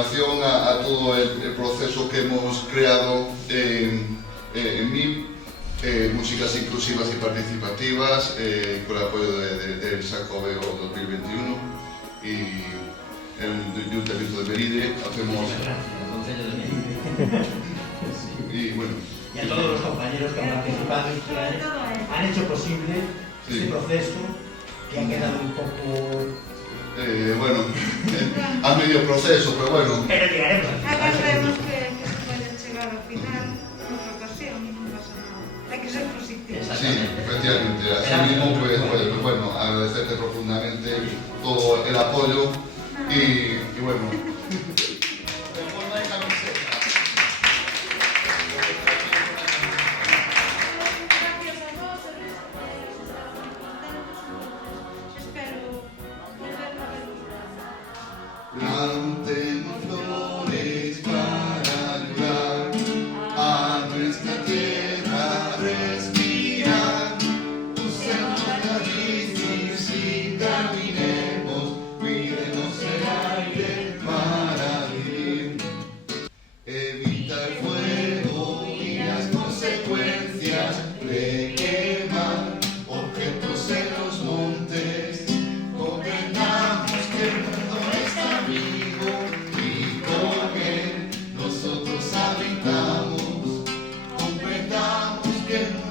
relación a todo el proceso que hemos creado en MIP, músicas inclusivas y participativas, con el apoyo del Xacobeo 2021 y el Ayuntamiento de Melide, hacemos... Y bueno... Y a todos los compañeros que han participado y que han hecho posible este proceso, que ha quedado un poco... bueno, a medio proceso, pero bueno... Pero llegaremos al final. Ahora vemos que se puede llegar al final en otra ocasión y no pasa nada. Hay que ser positivo. Sí, efectivamente. Así mismo, pues bueno, agradecerte profundamente todo el apoyo y bueno... Plantemos flores para ayudar a nuestra tierra a respirar. Usemos raíces y caminemos, cuidemos el aire para vivir. Evita el fuego y las consecuencias de quemar objetos en los montes. Comprendamos que el mundo está vivo y con él nosotros habitamos. Comprendamos que el mundo